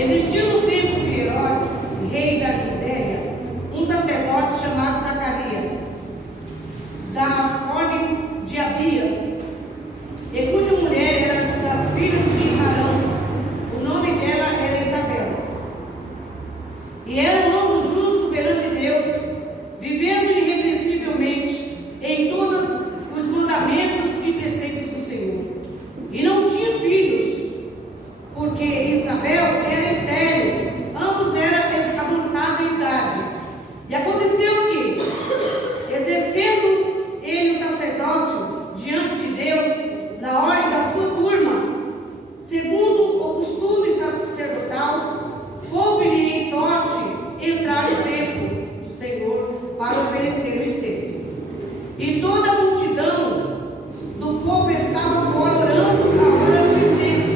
Existiu no tempo de Herodes, rei da Judéia, um sacerdote chamado Zacarias, da ordem de Abias, e cuja mulher era das filhas de Arão. O nome dela era Isabel. E eram ambos justos perante Deus, vivendo irrepreensivelmente em todos os mandamentos e preceitos do Senhor. E não tinham filhos, porque Isabel era estéril, ambos eram avançados em idade. E aconteceu que, exercendo ele o sacerdócio diante de Deus, na ordem da sua turma, segundo o costume sacerdotal, coube-lhe em sorte entrar no templo do Senhor para oferecer o incenso. E toda a multidão do povo estava fora orando a hora do incenso.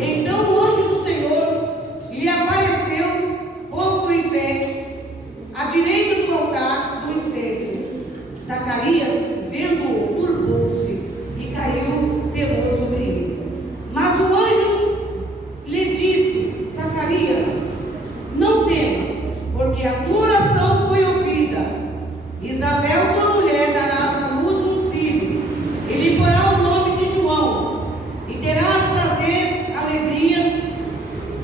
Então o anjo do Senhor lhe apareceu, posto em pé, à direita do altar do incenso. Zacarias, vendo-o, turbou-se e caiu temor sobre ele. Mas o anjo lhe disse: Zacarias, não temas, porque a tua oração foi ouvida. Isabel, tua mulher, darás à luz um filho, e lhe porá o nome de João, e terás prazer, alegria,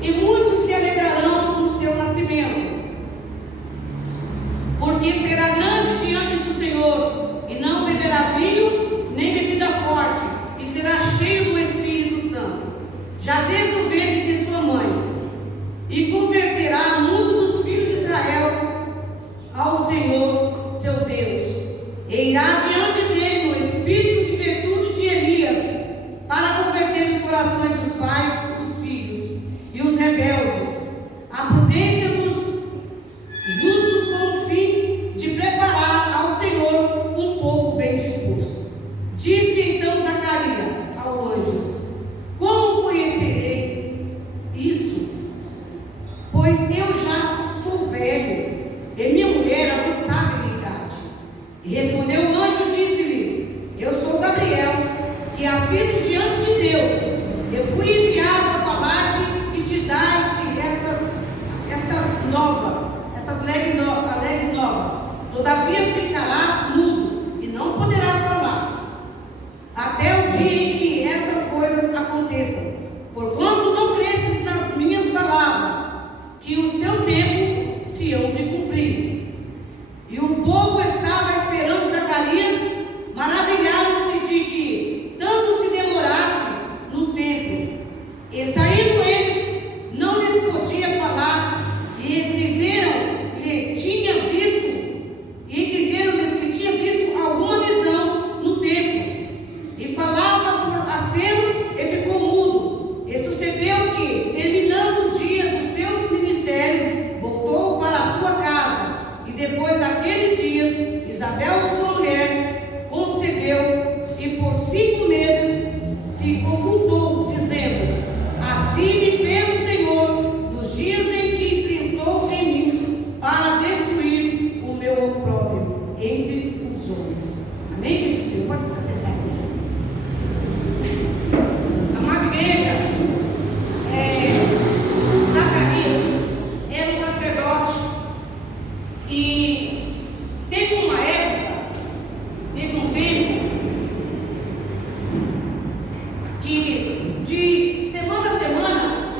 e muitos se alegrarão no seu nascimento, porque será grande diante do Senhor, e não beberá vinho, nem bebida forte, e será cheio do Espírito Santo, já desde o ventre de sua mãe, e converterá muitos dos filhos de Israel ao Senhor, seu Deus, e irá diante dele no espírito de virtude de Elias, para converter os corações dos pais, os filhos, e os rebeldes, a prudência dos justos, com o fim de preparar ao Senhor um povo bem disposto. Disse então Zacarias ao anjo: como conhecerei isso? Pois eu já sou velho, e minha mulher avançada em idade. E respondeu o anjo e disse-lhe: eu sou Gabriel, que assisto diante de Deus. Eu fui enviado a falar-te e te dar-te estas alegres novas. Todavia ficarás mudo e não poderás falar, até o dia em que estas coisas aconteçam. Porquanto não cresces nas minhas palavras, que o seu tempo se hão de cumprir. E o povo estava esperando Zacarias, maravilharam-se de que tanto se demorasse no templo. E saindo eles, não lhes podia falar, e entenderam-lhes que tinha visto alguma visão no templo. E falava por aceno e ficou mudo. E sucedeu que, terminando o dia do seu ministério, voltou para a sua casa. E depois daqueles dias, Isabel, sua mulher, concebeu, e por 5 meses se ocultou, dizendo: assim me fez o Senhor nos dias em que tentou em mim para destruir o meu opróbrio entre os homens. Amém, igreja do Senhor? Pode se sentar, igreja. Amada igreja, Zacarias era um sacerdote, e teve uma época, teve um tempo, que de semana a semana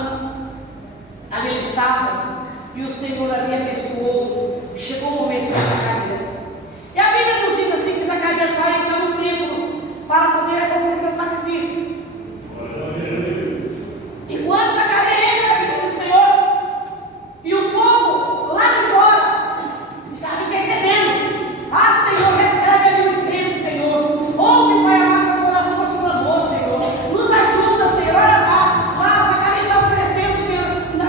cama, ali ele estava, e o Senhor ali abençoou, e chegou o momento de Zacarias. E a Bíblia nos diz assim que Zacarias vai então no templo para poder oferecer o sacrifício. E quando Zacarias entra na casa do Senhor, e o povo lá de fora está intercedendo, ah, Senhor, recebe ali o Espírito, Senhor, ouve, Pai amado, a nossa oração, nosso clamor, Senhor, nos ajuda, Senhor, olha lá Zacarias está oferecendo, Senhor,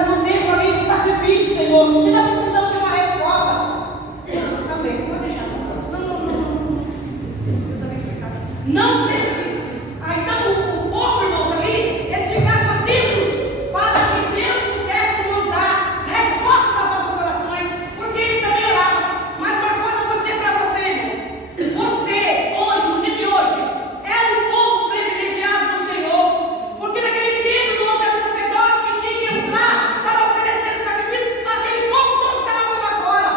no templo ali, no sacrifício, Senhor, e nós precisamos de uma resposta. Amém, pode deixar, não precisa. Então o povo, irmãos, ali, eles ficaram atentos para que Deus pudesse mandar resposta às nossas orações, porque eles também oravam. Mas uma coisa eu vou dizer para você, irmãos: você, hoje, no dia de hoje, é um povo privilegiado do Senhor, porque naquele tempo não era o sacerdote que tinha que entrar para oferecer sacrifício para aquele povo todo que estava lá fora.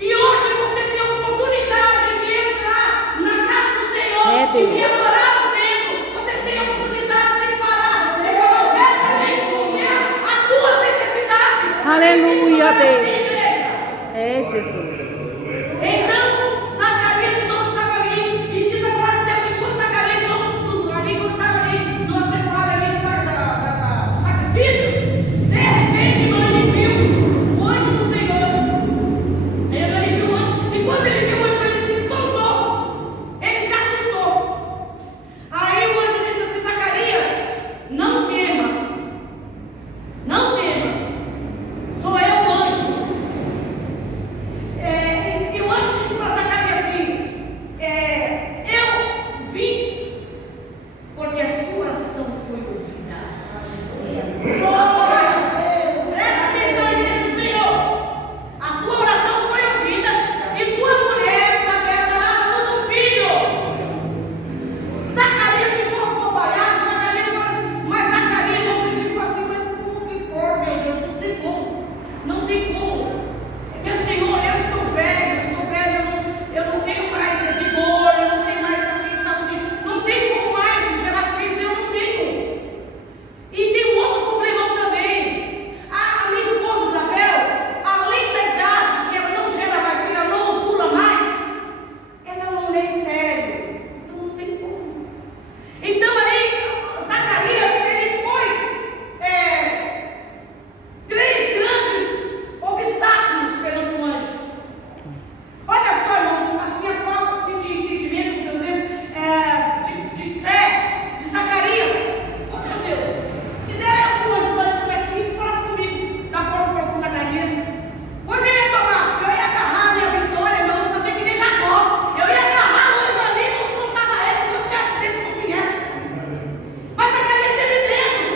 E hoje você tem a oportunidade de entrar na casa do Senhor, de adorar o templo. Você tem a oportunidade de falar abertamente com Deus as tuas necessidades. Aleluia, Deus. Igreja. É, Jesus. Então, Zacarias não estava ali, e diz a palavra de Deus, enquanto Zacarias ali, quando estava ali, no preparo ali do sacrifício, de repente, ele viu o anjo do Senhor. Ele viu o anjo, e quando ele viu o anjo, ele se espantou, ele se assustou. Aí o anjo disse assim: Zacarias, não temas, não temas, sou eu o anjo. E o anjo disse para Zacarias assim: eu vim porque a sua oração foi ouvida. Presta atenção, igreja do Senhor. A tua oração foi ouvida, e tua mulher, Isabel, darás à luz um filho. Zacarias ficou acompanhado, mas Zacarias, ele ficou assim: mas como que pode, meu Deus? Não tem como, não tem como. Meu Senhor, eu estou velho, eu não tenho mais vigor, eu não tenho mais saúde, não tenho como mais gerar filhos, eu não tenho. E tem um outro problemão também. A minha esposa Isabel, além da idade, que ela não gera mais filho, ela não ovula mais, ela é uma mulher estéril, então não tem como. Então aí, Zacarias, ele pôs três grandes obstáculos perante o anjo. Olha só, irmãos, assim a falta assim, de entendimento, muitas vezes, de fé de Zacarias. Oh, meu Deus, que der o anjo lanças aqui e falasse comigo da forma que foi com Zacarias. Pois ele ia tomar, eu ia agarrar a minha vitória, eu ia fazer que nem Jacó. Eu ia agarrar o anjo ali e não soltava ele, porque eu tinha cabeça com vinheta. Mas Zacarias teve medo.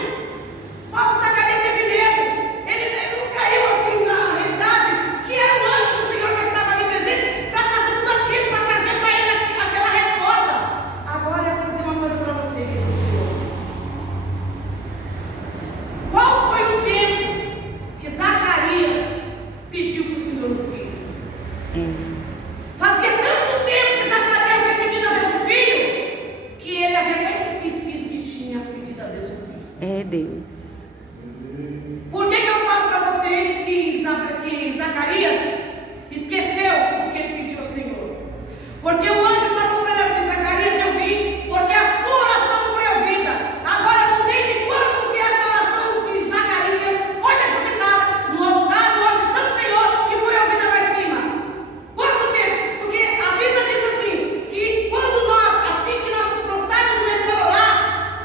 Zacarias teve medo. Ele não caiu assim na realidade que era o anjo do Senhor que estava ali presente para fazer tudo aquilo, para trazer para ele aquela resposta. Agora eu vou dizer uma coisa para você, igreja do Senhor. Qual foi o tempo que Zacarias pediu para o Senhor um filho? Fazia tanto tempo que Zacarias havia pedido a Deus um filho, que ele havia até se esquecido que tinha pedido a Deus um filho. É, Deus. Por que eu falo para vocês que Zacarias esqueceu do que ele pediu ao Senhor? Porque o anjo falou para ele assim: Zacarias, eu vim porque a sua oração foi ouvida. Agora não tem de quanto que essa oração de Zacarias foi depositada no altar, no audição do Senhor, e foi ouvida lá em cima. Quanto tempo? Porque a Bíblia diz assim, que quando assim que nós prostrarmos o joelho para orar,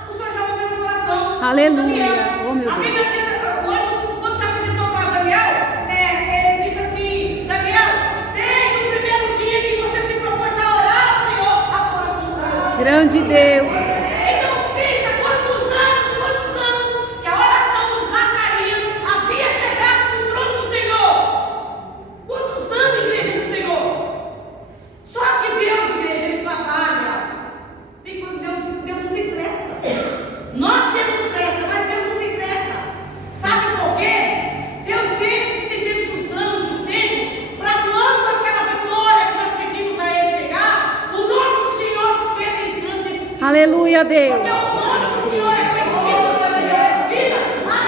o Senhor já ouviu essa oração. Aleluia. Oh, meu A Deus. Bíblia diz, o anjo, quando se apresentou para Daniel, ele disse assim: Daniel, desde o primeiro dia que você se propôs a orar ao Senhor, a tua oração foi ouvida. Grande Deus. Então pensa quantos anos que a oração de Zacarias havia chegado no trono do Senhor. Quantos anos, igreja do Senhor? Só que Deus, igreja, ele trabalha. Tem coisa que Deus não tem pressa. Nós temos pressa, mas Deus não tem pressa. Sabe por quê? Deus deixa estender os anos, os tempos, para quando aquela vitória que nós pedimos a Ele chegar, o nome do Senhor ser engrandecido. Aleluia, Deus. Porque o nome do Senhor é conhecido pela nossa vida lá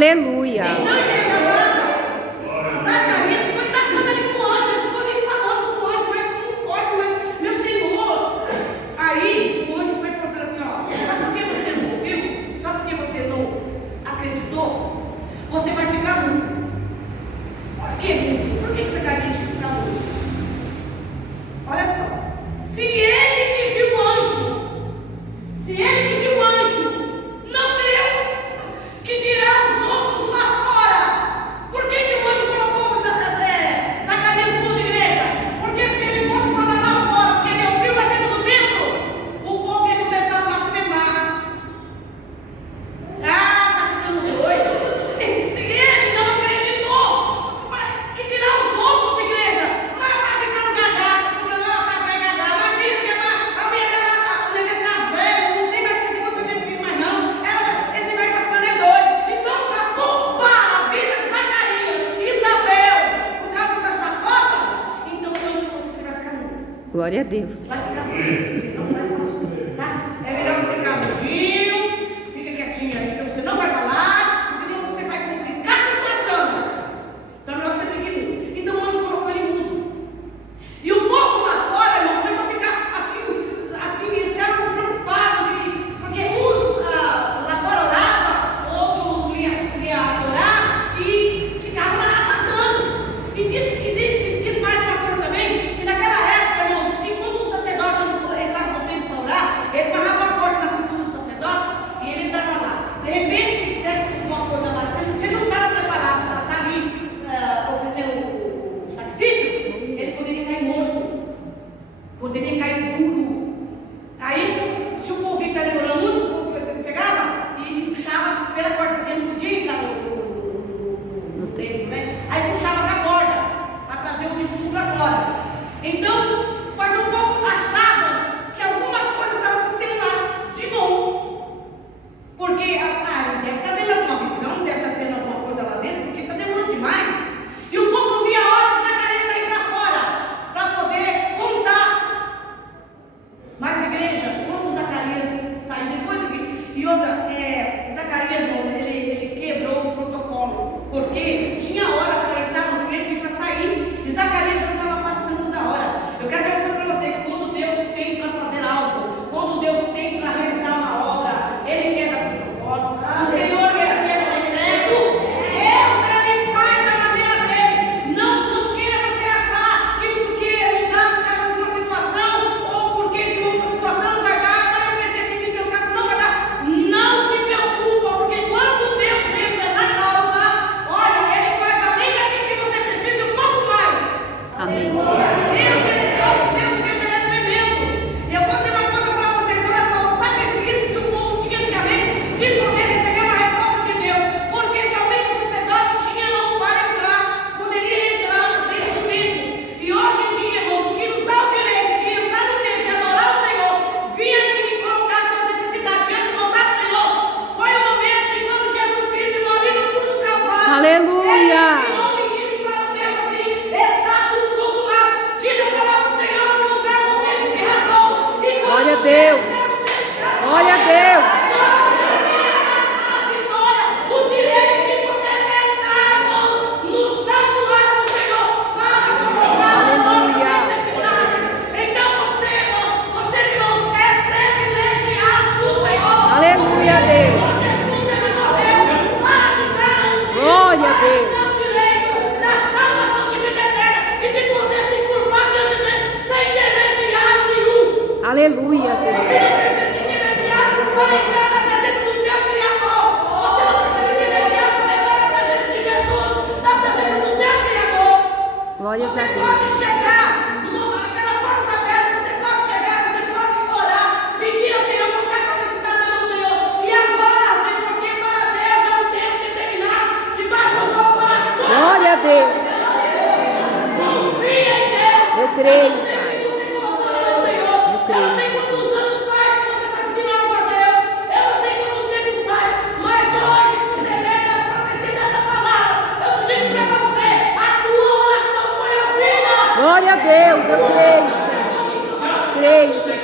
Aleluia. Então, igreja amada, Zacarias foi na cama ali com o anjo, ele ficou ali falando com o anjo, mas não pode, mas meu Senhor. Aí o anjo foi e falou assim: ó, só porque você não ouviu, só porque você não acreditou, você vai ficar mudo. Por quê, mudo? Por que você quer ficar mudo? Olha só, se ele que viu o anjo, não creu, que dirá os outros lá fora? Por que o anjo colocou Zacarias no mundo igreja? Porque se ele fosse falar lá fora, porque ele ouviu lá dentro do templo, o povo ia começar a blasfemar. Ah, tá ficando doido. Se ele não acreditou, que dirá os outros, igreja? Não, tá ficando gagá, vai gagar. Imagina que a mulher tá velha, não tem mais filho, você tem filho mais não. Esse velho tá ficando doido. Então, para poupar a vida de Zacarias e Isabel, por causa das chacotas, então hoje você vai ficar mudo. Glória a Deus. Vai ficar mudo. Você não vai falar, tá? É melhor você ficar mudinho, fica quietinho aí, então você não vai falar, porque senão você vai complicar a situação, Zacarias. Então é melhor que você fique mudo. Então o anjo colocou ele mudo. E o povo lá fora, irmão, começou a ficar assim, eles ficaram preocupados, porque uns lá fora oravam, outros iam orar e ficavam lá aguardando. E diz mais uma coisa também, e naquela época, irmão, diz que quando um sacerdote entrava no templo para orar, eles amarravam a corda na cintura do sacerdote e ele estava lá. De repente, desce alguma coisa lá, você não estava preparado para estar ali oferecendo o sacrifício, ele poderia cair morto, poderia cair duro. Aí, se o povo ficar demorando muito, o povo pegava e puxava pela corda, porque ele não podia entrar no templo, né? Aí puxava com a corda para trazer o defunto para fora. Então, mas o povo achava que alguma coisa estava acontecendo lá de bom, porque ele deve estar vendo alguma visão, deve estar tendo alguma coisa lá dentro, porque está demorando demais. E o povo não via a hora de Zacarias sair para fora para poder contar. Mas, igreja, quando Zacarias saiu depois e outra, Zacarias, ele quebrou o protocolo, porque tinha hora para entrar no templo e para sair, e Zacarias já estava passando da hora. Eu quero dizer uma coisa para você, que quando Deus tem para fazer algo, quando Deus tem para realizar uma obra, Ele quebra protocolo. O Senhor, Ele quebra decreto. Deus é quem faz da maneira dele. Não queira você achar que porque não dá por causa de uma situação, ou porque de outra situação vai dar, mas eu percebi que Deus não vai dar. Não se preocupa, porque quando Deus entra na causa, olha, Ele faz além daquilo que você precisa e um pouco mais. Amém. Deus, igreja, é tremendo. E eu vou dizer uma coisa para vocês, olha só, o sacrifício que o povo tinha antigamente de poder receber uma resposta de Deus, porque somente o sacerdote tinha mão para entrar, poderia entrar dentro do templo. E hoje em dia, irmãos, o que nos dá o direito de entrar no templo e adorar o Senhor, vir aqui e colocar suas necessidades diante do altar do Senhor, foi o momento de quando Jesus Cristo morreu ali no cruz do Calvário. Aleluia. Ele disse para Deus assim: está tudo consumado. Diz a palavra do Senhor que o véu do templo se rasgou. E quando Glória a Deus. Glória a Deus. o direito de poder entrar, irmão, no santuário do Senhor para colocar a Aleluia. nossa necessidade. Então você, irmão, é privilegiado do Senhor. Aleluia, Deus. Por Jesus, Ele morreu para te garantir, Glória a para te Deus. dar o direito da salvação de vida eterna e de poder se curvar diante dele sem intermediário nenhum. Aleluia, Você não Jesus. precisa de intermediário para entrar na presença do teu Criador. Você não precisa de intermediário para entrar na presença de Jesus, na presença do teu Criador. Glória Você a Deus. pode chegar, aquela porta aberta, você pode chegar, você pode orar, pedir ao Senhor, colocar com necessidade no Senhor. E agora, porque para Deus é um tempo determinado, debaixo do sol para todos. Glória a Deus. Confia em Deus. Eu creio, Eu não sei Pai. o que você colocou no Senhor. Eu creio, Eu não sei quantos anos faz que você está pedindo algo a Deus. Eu não sei quanto tempo faz. Mas hoje, por intermédio da profecia dessa palavra, eu te digo para você: a tua oração foi ouvida. Glória a Deus. Eu creio, Senhor. Creio, Jesus.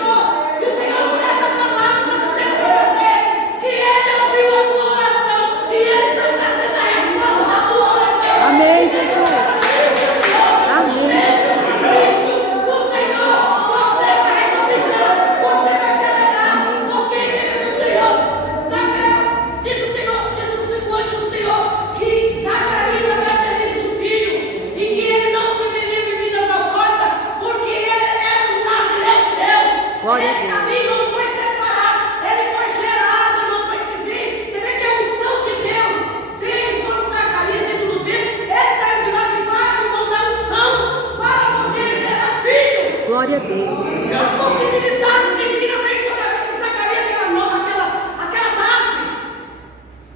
E o Senhor, por essa palavra, está dizendo para você que Ele ouviu a tua oração e Ele está trazendo Glória a Deus. A possibilidade divina veio sobre a vida de Zacarias aquela tarde.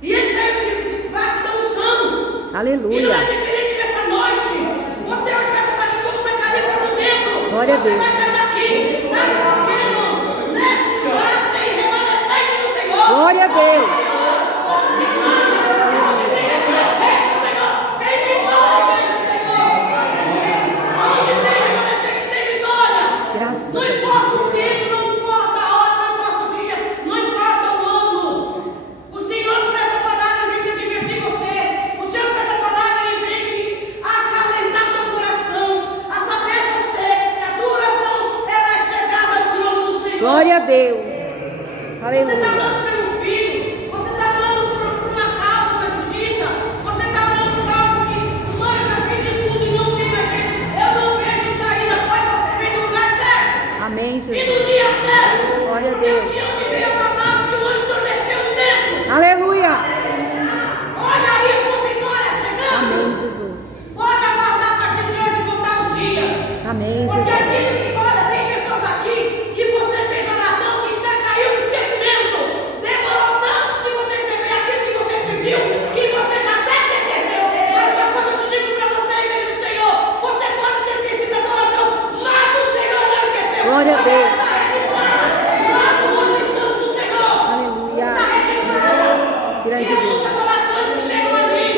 E ele saiu debaixo da unção. Aleluia. E não é diferente dessa noite. Você hoje vai sair daqui como Zacarias no templo. Glória a Você Deus. vai sair daqui, sabe por quê, irmãos? Nesse lugar tem remanescente do Senhor. Glória a Deus. Graças Não a Deus. importa o tempo, não importa a hora, não importa o dia, não importa o ano. O Senhor, por essa palavra, vem te advertir você. O Senhor, por essa palavra, ele vem te acalentar teu coração, a saber você que a tua oração ela é chegada ao trono do Senhor. Glória a Deus. Você está Aleluia. orando pelo filho, você está orando por uma causa da justiça, você está orando por algo que, mãe, eu já fiz de tudo e não tem mais jeito, eu não vejo saída, pode você vir no lugar certo. Amém, E no Jesus. dia certo, Glória a porque Deus. o dia onde veio a palavra que o anjo do Senhor desceu no templo. Aleluia. Olha aí a sua vitória chegando. Amém, Jesus. Pode aguardar a partir de hoje e contar os dias. Amém, Porque Jesus. aquilo que, olha, tem pessoas aqui que você fez oração que até caiu no esquecimento. Demorou tanto de você receber aquilo que você pediu, que você já até se esqueceu. Mas uma coisa eu te digo para você, igreja do Senhor, você pode ter esquecido a tua oração, mas o Senhor não esqueceu. Glória a Deus. Está registrada lá no nome santo do Senhor. Aleluia. Está registrada. Grande E há Deus. muitas orações que chegam ali,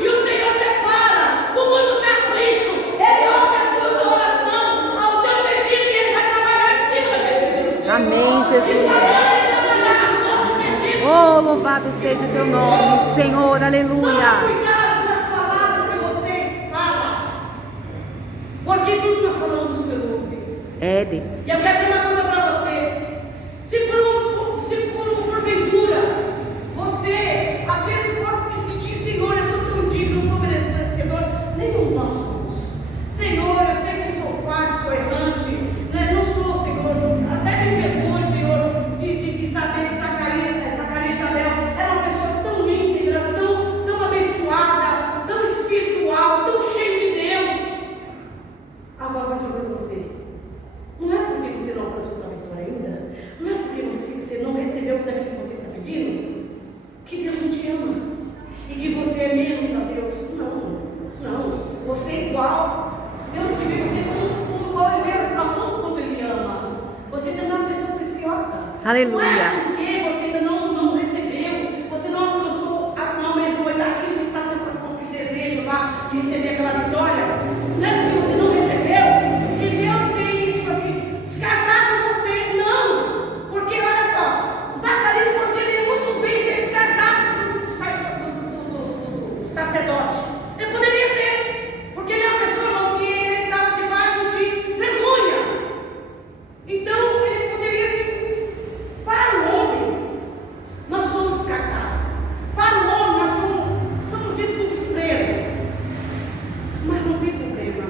e o Senhor separa com muito capricho. Ele ouve a tua oração ao teu pedido e ele vai trabalhar em cima daquele pedido. Amém, Jesus. Vai trabalhar sobre o pedido. Oh, louvado seja o teu nome, Senhor. Toma Aleluia. cuidado com as palavras que você fala, porque tudo nós falamos do Senhor ouve. É, Deus. E eu quero dizer uma coisa para você. Se porventura você às vezes pode se sentir, Senhor, eu sou tão digno, eu sou merecedor, nenhum de nós somos. Senhor, eu sei que sou falho, sou errante, né? Não sou, Senhor, até me vergonho, Senhor, de saber que Zacarias e Isabel era uma pessoa tão íntegra, tão abençoada, tão espiritual, tão cheia de Deus. Agora vai sobre você. Não é porque você não alcançou a vitória ainda, não é porque você não recebeu tudo aquilo que você está pedindo, que Deus não te ama e que você é menos para Deus. Não, você é igual. Deus te vê você como igual e vê a todos quanto Ele ama. Você também é uma pessoa preciosa. Aleluia. Não é porque você ainda não recebeu, você não alcançou, não almejou ainda aquilo que está no teu coração, aquele desejo lá de receber aquela vitória. Não é porque você não recebeu que Deus tem, tipo assim, descartado você. Não! Porque olha só, Zacarias poderia muito bem ser descartado do sacerdote. Ele poderia ser, porque ele é uma pessoa que ele estava debaixo de vergonha. Então ele poderia ser. Para o homem, nós somos descartados. Para o homem, nós somos vistos com desprezo. Mas não tem problema.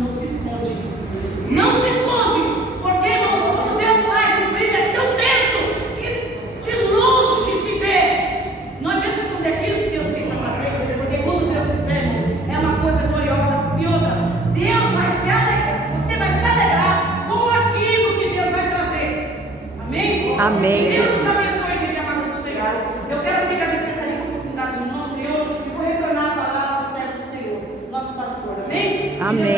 não se esconde. Não se esconde. Porque, irmãos, quando Deus faz, o brilho é tão denso que de longe se vê. Não adianta esconder aquilo que Deus tem para fazer, porque quando Deus fizer, irmãos, é uma coisa gloriosa. E outra, Deus vai se alegrar. Você vai se alegrar com aquilo que Deus vai trazer. Amém? Amém, Que Deus Jesus. nos abençoe, igreja amada do Senhor. Eu quero assim agradecer essa linda oportunidade no nosso Senhor e vou retornar a palavra do servo do Senhor, nosso pastor. Amém? Amém.